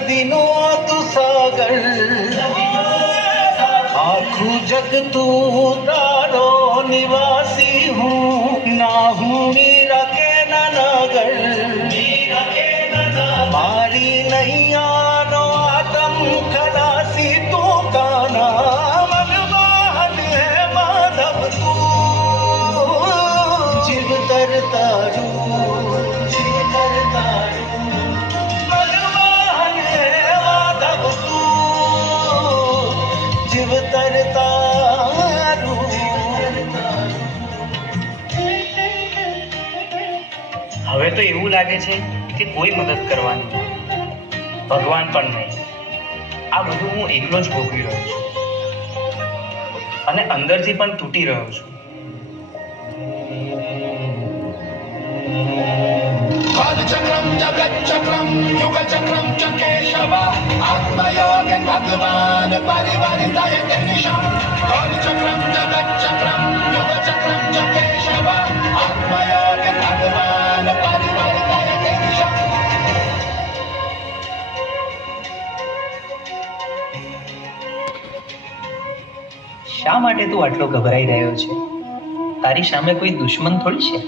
નદીનો તું સાગર, આખું જગ તું તારો નિવાસી હું, ના હું મીરા કે ના નગર, મારી નૈયાનો આતમ ખલાસી તું કાના, મનમાન હે માધવ તું, જીવતર તારું, જીવતર તારું, મનમાન હે માધવ તું, જીવતર તારું. હવે તો એવું લાગે છે કે કોઈ મદદ કરવાની નહીં, ભગવાન પણ નહીં. આ બધું હું એકલો જ ભોગવી રહ્યો છું અને અંદરથી પણ તૂટી રહ્યો છું. कालचक्रम जगच्चक्रम युगचक्रम च केशव आत्मयोग भगवान परिवर्तय निशा. कालचक्रम जगच्चक्रम युगचक्रम च केशव आत्मयोग भगवान परिवर्तय निशा. શા માટે તું આટલો ગભરાઈ રહ્યો છે? તારી સામે કોઈ દુશ્મન થોડી છે.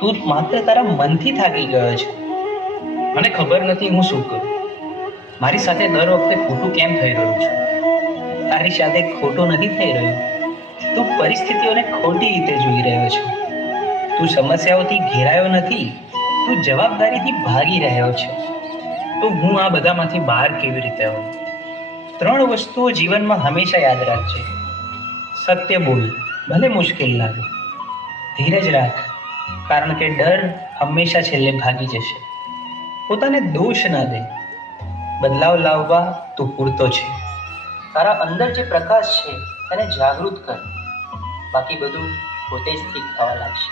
તું માત્ર તારા મનથી થાકી ગયો છે. મને ખબર નથી હું શું કરું. મારી સાથે દર વખતે ખોટું કેમ થઈ રહ્યું છે? તારી સાથે ખોટું નથી થઈ રહ્યું. તું પરિસ્થિતિઓને ખોટી રીતે જોઈ રહ્યો છે. તું સમસ્યાઓથી ઘેરાયો નથી, તું જવાબદારીથી ભાગી રહ્યો છે. તો હું આ બધામાંથી બહાર કેવી રીતે આવું? 3 વસ્તુઓ જીવનમાં હંમેશા યાદ રાખજે. સત્ય બોલ, ભલે મુશ્કેલ લાગે. ધીરજ રાખ, કારણ કે ડર હંમેશા છેલ્લે ભાગી જશે. પોતાને દોષ ના દે. બદલાવ લાવવા તું પૂરતો છે. તારા અંદર જે પ્રકાશ છે તેને જાગૃત કર. બાકી બધું પોતે જ ઠીક થવા લાગશે.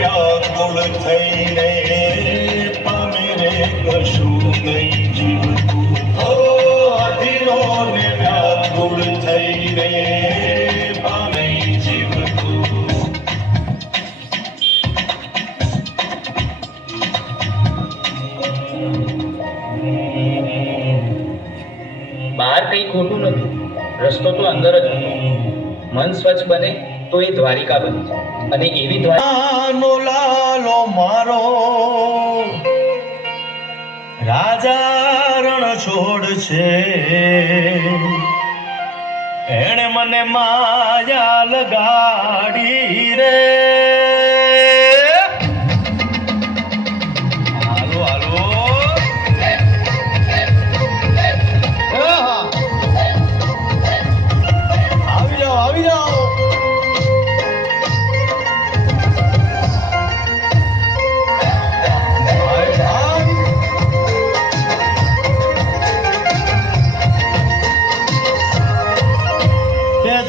વ્યાકુળ થઈને પામે રે કશું નહીં જીવતું. અધીરો ને વ્યાકુળ થઈને પામે જીવતું. બહાર કંઈ ખોટું નથી. રસ્તો તો અંદર જ હતો. મન સ્વચ્છ બને તો એ દ્વારિકા બની જાય. અને એવી નો લાલો મારો રાજા રણ છોડ છે, એણે મને માયા લગાડી રે. હાલો હાલો આવી જાઓ આવી જાઓ.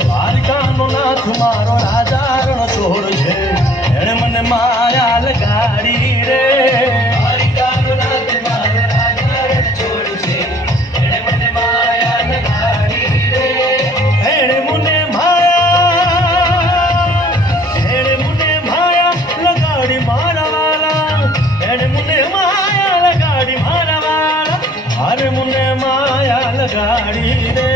દ્વારિકાનો નાથ મારો રાજા રણ છોડ છે, એણે મને માયા લગાડી રે. દ્વારિકાનો નાથ મારો રાજા રણ છોડ છે, એણે મને માયા લગાડી રે. એણે મને માયા લગાડી મારા વાલા, એણે મને માયા લગાડી મારા વાલા, અરે મને માયા લગાડી રે.